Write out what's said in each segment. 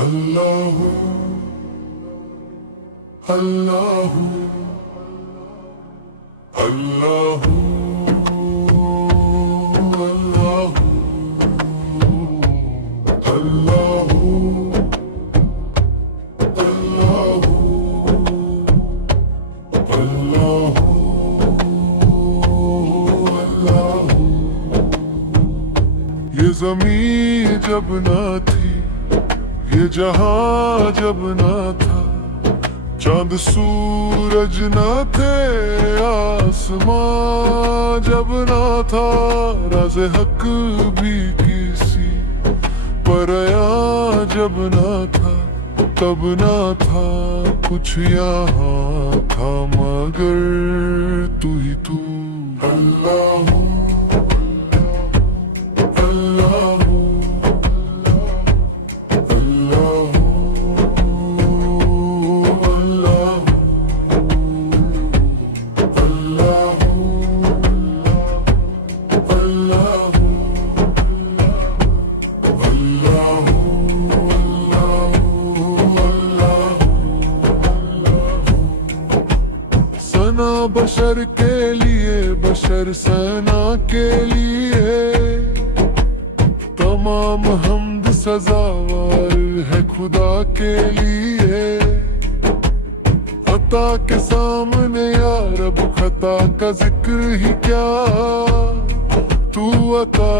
اللہ اللہ اللہ اللہ اللہ اللہ اللہ یہ زمین جب نہ تھی، یہ جہاں جب نہ تھا، چاند سورج نہ تھے، آسمان جب نہ تھا، راز حق بھی کسی پر آیا جب نہ تھا، تب نہ تھا کچھ یہاں تھا مگر تو ہی تو۔ اللہ بشر کے لیے، بشر ثنا کے لیے، تمام حمد سزاوار ہے خدا کے لیے۔ عطا کے سامنے یا رب خطا کا ذکر ہی کیا، تو عطا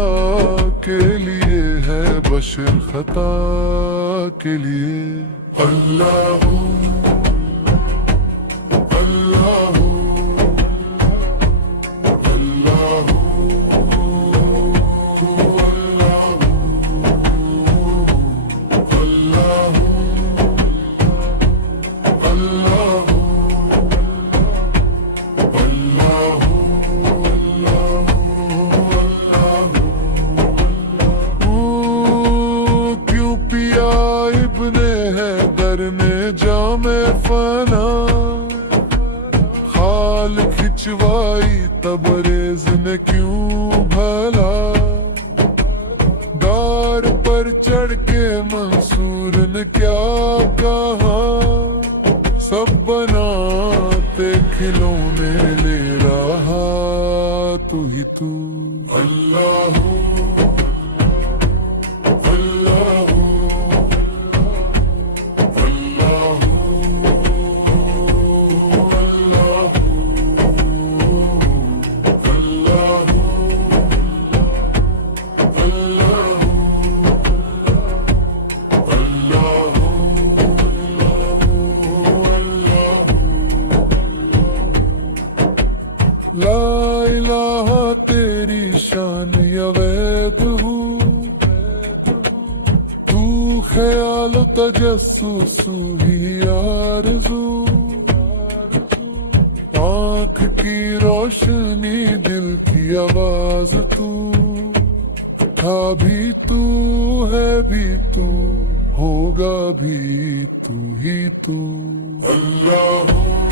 کے لیے ہے بشر خطا کے لیے۔ اللہ جام فنا خال کھچوائی تبریز نے کیوں بھلا، دار پر چڑھ کے منصور نے کیا کہا، سب بناتے کھلونے لے رہا تو ہی تو۔ اللہ لا الہ تیری شان یوید ہوں، تو خیال و تجسس ہی آرزو، آنکھ کی روشنی دل کی آواز تو، تھا بھی تو ہے بھی تو ہوگا بھی تو ہی تو۔ اللہ